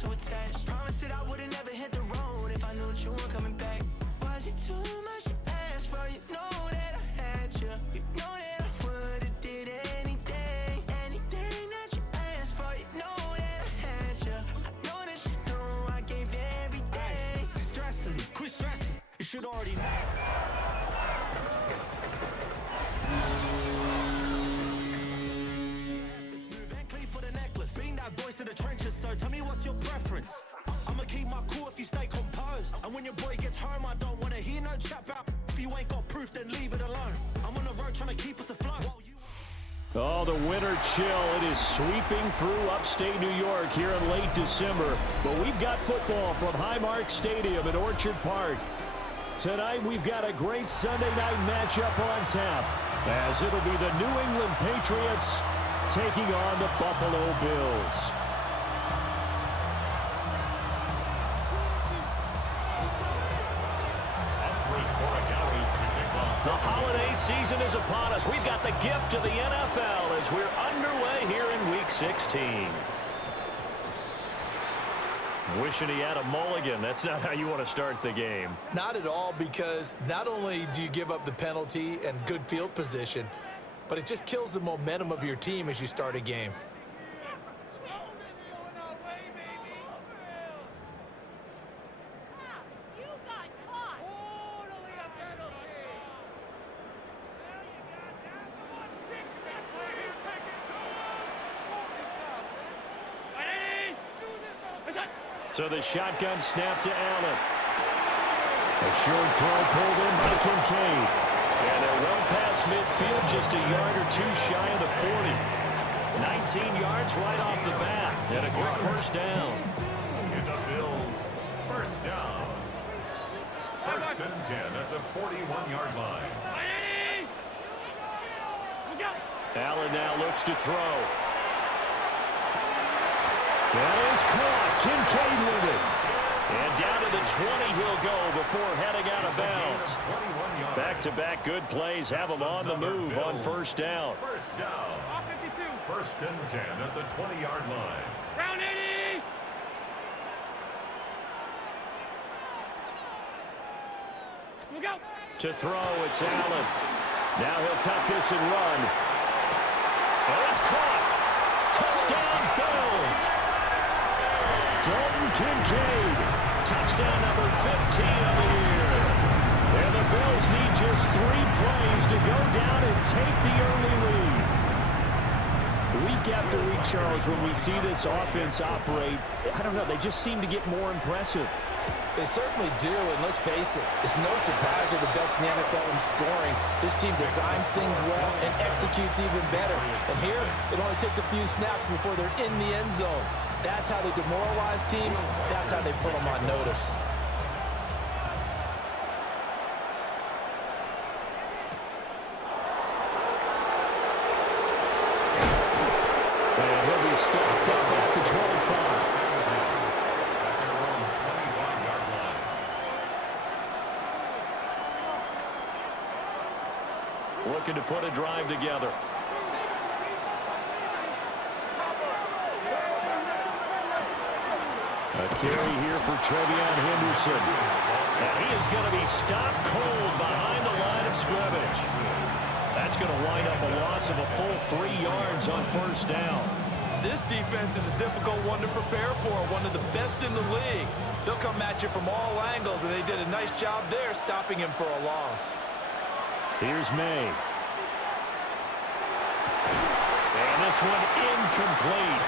so attached. Promised that I would've never hit the road if I knew that you weren't coming back. Was it too much to ask for? You know that I had you. You know that I would've did anything that you asked for. You know that I had you. I know that you know I gave everything. Stressing, quit stressing. You should already know. Being that voice in the trenches, so tell me what's your preference. I'ma keep my cool if you stay composed. And when your boy gets home, I don't wanna hear no chat about. If you ain't got proof, then leave it alone. I'm on the road trying to keep us afloat. Oh, the winter chill. It is sweeping through upstate New York here in late December. But we've got football from Highmark Stadium in Orchard Park. Tonight, we've got a great Sunday night matchup on tap, as it'll be the New England Patriots taking on the Buffalo Bills. The holiday season is upon us. We've got the gift of the NFL as we're underway here in Week 16. Wishing he had a mulligan. That's not how you want to start the game. Not at all, because not only do you give up the penalty and good field position, but it just kills the momentum of your team as you start a game. So the shotgun snap to Allen. A short throw pulled in by Kincaid. And they're well past midfield, just a yard or two shy of the 40. 19 yards right off the bat. And a quick first down. In the Bills, first down. First and 10 at the 41-yard line. Allen now looks to throw. That is caught. Kincaid with it. And down to the 20 he'll go before heading out of bounds. Back-to-back good plays have him on the move on first down. First down. First and 10 at the 20-yard line. Round 80! Look out! To throw, it's Allen. Now he'll tuck this and run. And it's caught. Touchdown, Bills. Dalton Kincaid, touchdown number 15 of the year. And the Bills need just 3 plays to go down and take the early lead. Week after week, Charles, when we see this offense operate, I don't know, they just seem to get more impressive. They certainly do, and let's face it, it's no surprise they're the best in the NFL in scoring. This team designs things well and executes even better. And here, it only takes a few snaps before they're in the end zone. That's how they demoralize teams. That's how they put them on notice. And he'll be stopped up at the 25. Looking to put a drive together. A carry here for Trevion Henderson. And he is going to be stopped cold behind the line of scrimmage. That's going to wind up a loss of a full 3 yards on first down. This defense is a difficult one to prepare for, one of the best in the league. They'll come at you from all angles, and they did a nice job there stopping him for a loss. Here's May. And this one incomplete.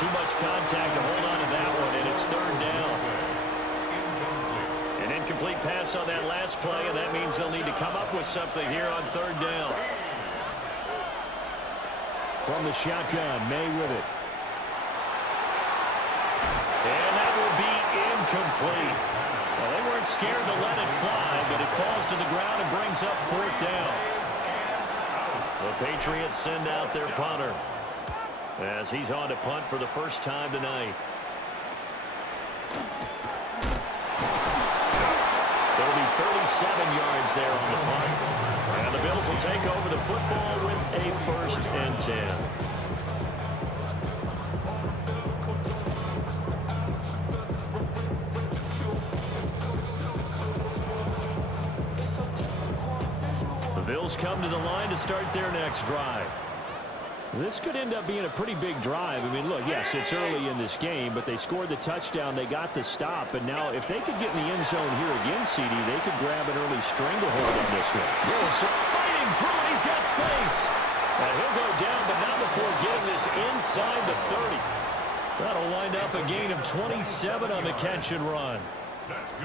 Too much contact to hold on to that one, and it's third down. An incomplete pass on that last play, and that means they'll need to come up with something here on third down. From the shotgun, May with it. And that will be incomplete. Well, they weren't scared to let it fly, but it falls to the ground and brings up fourth down. The Patriots send out their punter as he's on to punt for the first time tonight. It'll be 37 yards there on the punt. And the Bills will take over the football with a first and 10. Bills come to the line to start their next drive. This could end up being a pretty big drive. I mean, look, yes, it's early in this game, but they scored the touchdown. They got the stop. And now if they could get in the end zone here again, CD, they could grab an early stranglehold on this one. Yeah, Fighting through it. He's got space. And he'll go down, but not before getting this inside the 30. That'll wind up a gain of 27 on the catch and run.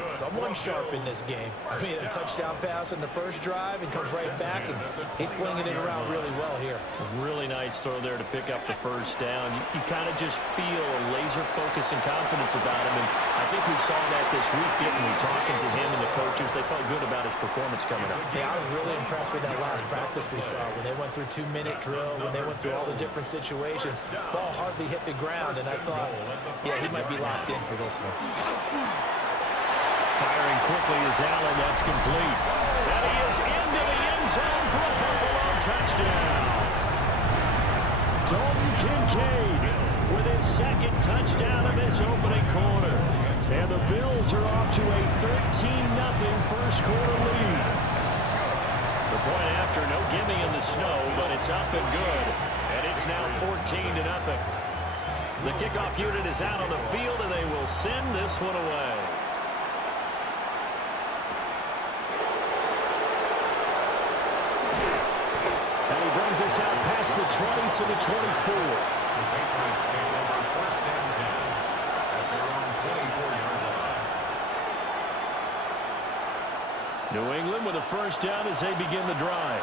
Someone sharp in this game. I mean, a touchdown pass in the first drive and comes right back, and he's flinging it around really well here. Really nice throw there to pick up the first down. You kind of just feel a laser focus and confidence about him, and I think we saw that this week, didn't we? Talking to him and the coaches, they felt good about his performance coming up. Yeah, I was really impressed with that last practice we saw when they went through 2-minute drill, when they went through all the different situations. Ball hardly hit the ground, and I thought, yeah, he might be locked in for this one. Firing quickly is Allen. That's complete. And he is into the end zone for a Buffalo touchdown. Dalton Kincaid with his second touchdown in this opening quarter. And the Bills are off to a 13-0 first quarter lead. The point after, no gimme in the snow, but it's up and good. And it's now 14-0. The kickoff unit is out on the field, and they will send this one away. Brings us out past the 20 to the 24. The Patriots take over first and 10 at their own 24-yard line. New England with a first down as they begin the drive.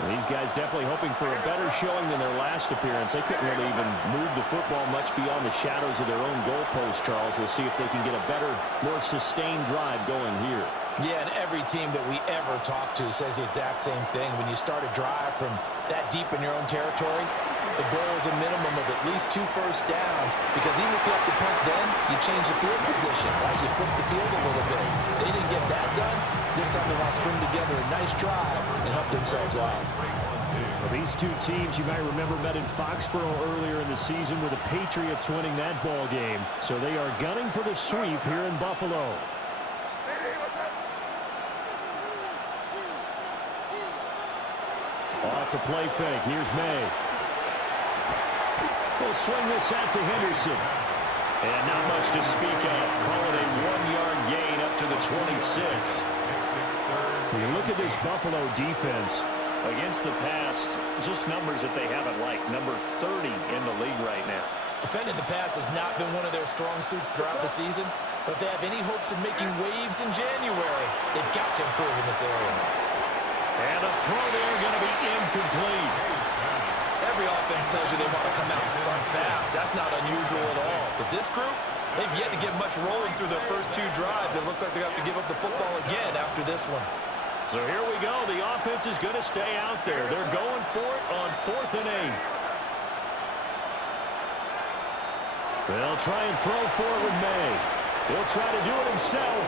And these guys definitely hoping for a better showing than their last appearance. They couldn't really even move the football much beyond the shadows of their own goalpost, Charles. We'll see if they can get a better, more sustained drive going here. Yeah, and every team that we ever talk to says the exact same thing. When you start a drive from that deep in your own territory, the goal is a minimum of at least 2 first downs, because even if you have to punt then, you change the field position, right? You flip the field a little bit. They didn't get that done. This time they want to string together a nice drive and help themselves out. Well, these two teams, you might remember, met in Foxborough earlier in the season with the Patriots winning that ball game. So they are gunning for the sweep here in Buffalo. Off the play fake. Here's May. We'll swing this out to Henderson. And not much to speak of. Call it a 1-yard gain up to the 26. When you look at this Buffalo defense against the pass, just numbers that they haven't liked. Number 30 in the league right now. Defending the pass has not been one of their strong suits throughout the season, but they have any hopes of making waves in January, they've got to improve in this area. And a throw there going to be incomplete. Every offense tells you they want to come out and start fast. That's not unusual at all. But this group, they've yet to get much rolling through their first 2 drives. It looks like they have to give up the football again after this one. So here we go. The offense is going to stay out there. They're going for it on 4th and 8. They'll try and throw for it with May. He'll try to do it himself.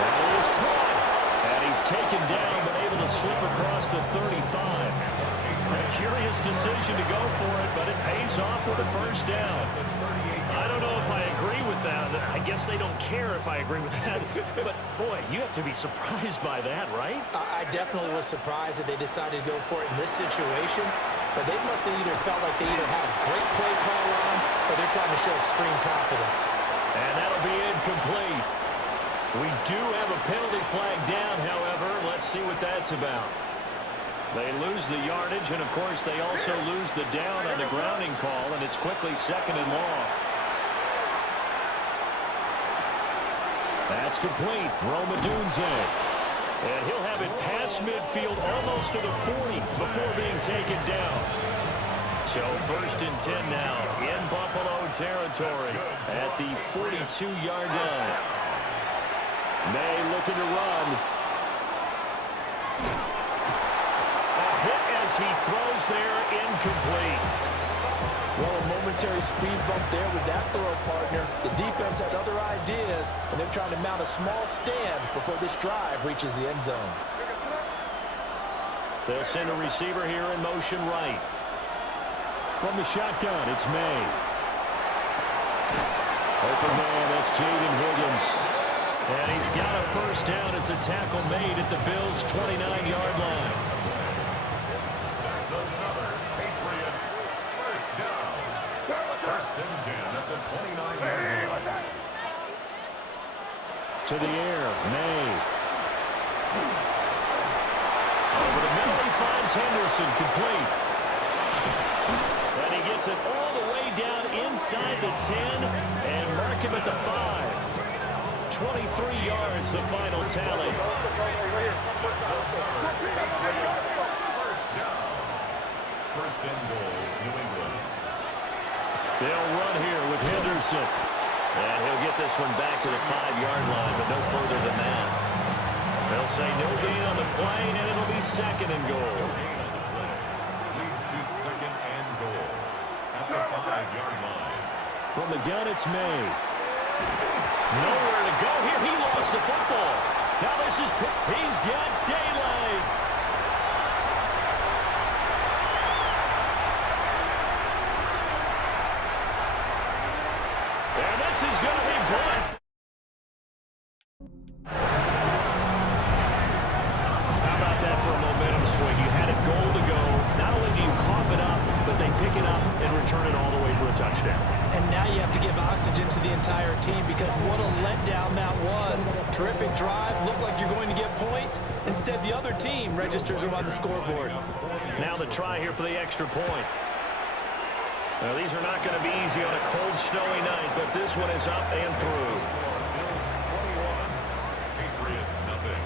That is caught. And he's taken down, but able to slip across the 35. A curious decision to go for it, but it pays off with a first down. I don't know if I agree with that. I guess they don't care if I agree with that. But, boy, you have to be surprised by that, right? I definitely was surprised that they decided to go for it in this situation. But they must have either felt like they either had a great play call on or they're trying to show extreme confidence. And that'll be incomplete. We do have a penalty flag down, however. Let's see what that's about. They lose the yardage, and, of course, they also lose the down on the grounding call, and it's quickly 2nd and long. That's complete. Rome Odunze. And he'll have it past midfield almost to the 40 before being taken down. So 1st and 10 now in Buffalo territory at the 42-yard line. May looking to run. A hit as he throws there, incomplete. Well, a momentary speed bump there with that throw partner. The defense had other ideas, and they're trying to mount a small stand before this drive reaches the end zone. They'll send a receiver here in motion right. From the shotgun, it's May. Open man, that's Jaden Higgins. And he's got a first down as a tackle made at the Bills' 29-yard line. That's another Patriots first down. First and 10 at the 29-yard line. To the air, May. Over the middle, he finds Henderson, complete. And he gets it all the way down inside the 10 and mark him at the 5. 23 yards, the final tally. First down. First and goal, New England. They'll run here with Henderson. And he'll get this one back to the 5-yard line, but no further than that. They'll say no gain on the play, and it'll be second and goal. Leads to second and goal at the 5-yard line. From the gun, it's May. Nowhere to go here. He lost the football. Now this is... He's got daylight. And this is going to be blocked. How about that for a momentum swing? You had a goal to go. Not only do you cough it up, but they pick it up and return it all the way for a touchdown. And now you have to give oxygen to the entire team because what a letdown that was. Terrific drive. Looked like you're going to get points. Instead, the other team registers them on the scoreboard. Now the try here for the extra point. Now, these are not going to be easy on a cold, snowy night, but this one is up and through. Bills 21, Patriots nothing.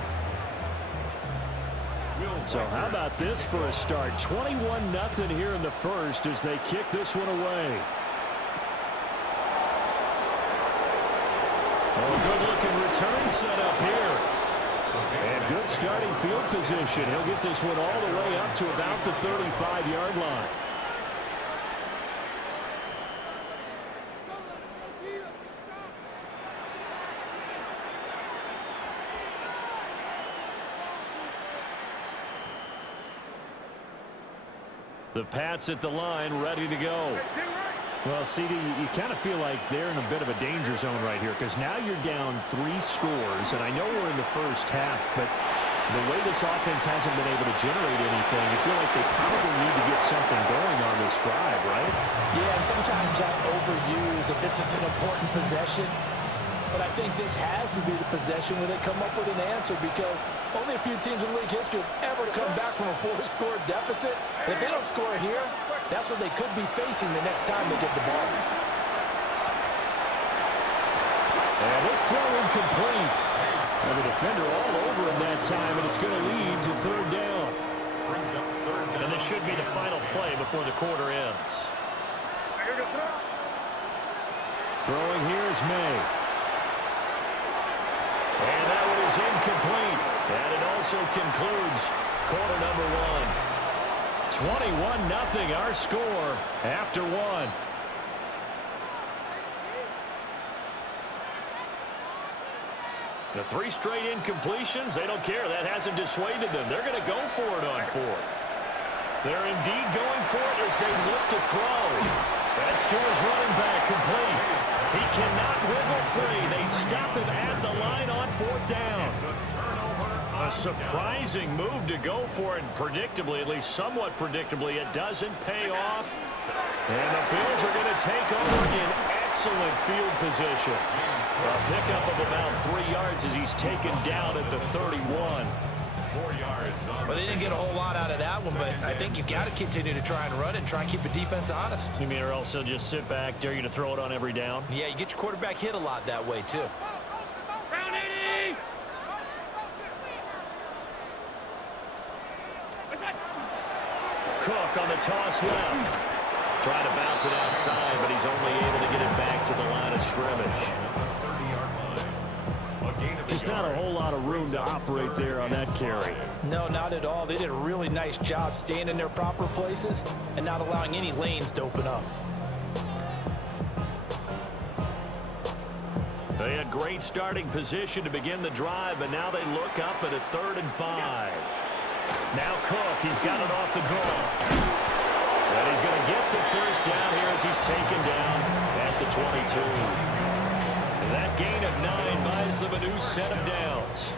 So how about this for a start? 21-0 here in the first as they kick this one away. Oh, good-looking return set up here. And good starting field position. He'll get this one all the way up to about the 35-yard line. The Pats at the line, ready to go. Well, CD, you kind of feel like they're in a bit of a danger zone right here because now you're down 3 scores, and I know we're in the first half, but the way this offense hasn't been able to generate anything, you feel like they probably need to get something going on this drive, right? Yeah, and sometimes I overuse that this is an important possession. But I think this has to be the possession where they come up with an answer because only a few teams in league history have ever come back from a 4-score deficit. And if they don't score here, that's what they could be facing the next time they get the ball. And this throw incomplete. And the defender all over him that time, and it's going to lead to third down. And this should be the final play before the quarter ends. Throwing here is May. And that one is incomplete. And it also concludes quarter number 1. 21-0 our score after 1. The 3 straight incompletions, they don't care. That hasn't dissuaded them. They're going to go for it on 4th. They're indeed going for it as they look to throw. That's to his running back, complete. He cannot wiggle free. They stop him at the line on 4th down. A surprising move to go for it. Predictably, at least somewhat predictably, it doesn't pay off. And the Bills are going to take over in excellent field position. A pickup of about 3 yards as he's taken down at the 31. 4 yards. Well, they didn't get a whole lot out of that one, but I think you've got to continue to try and run and try and keep the defense honest. You mean or else they'll just sit back, dare you to throw it on every down? Yeah, you get your quarterback hit a lot that way, too. Round 80! Cook on the toss left. Trying to bounce it outside, but he's only able to get it back to the line of scrimmage. Just not a whole lot of room to operate there on that carry. No, not at all. They did a really nice job staying in their proper places and not allowing any lanes to open up. They had great starting position to begin the drive, but now they look up at a 3rd and 5. Now Cook, he's got it off the draw. And he's going to get the first down here as he's taken down at the 22. And that gain of 9 buys them a new set of downs.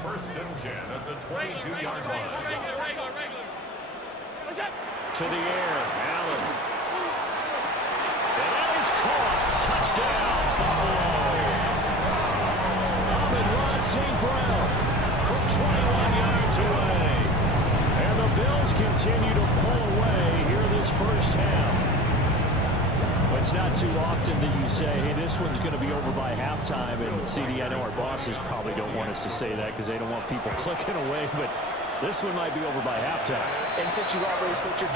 1st and 10 at the 22-yard line. To the air, Allen. And that is caught. Touchdown, Buffalo. Amon-Ra St. Brown from 21 yards away. And the Bills continue to pull away here this first half. It's not too often that you say, hey, this one's going to be over by halftime. And CD, I know our bosses probably don't want us to say that because they don't want people clicking away, but this one might be over by halftime. And since you already put your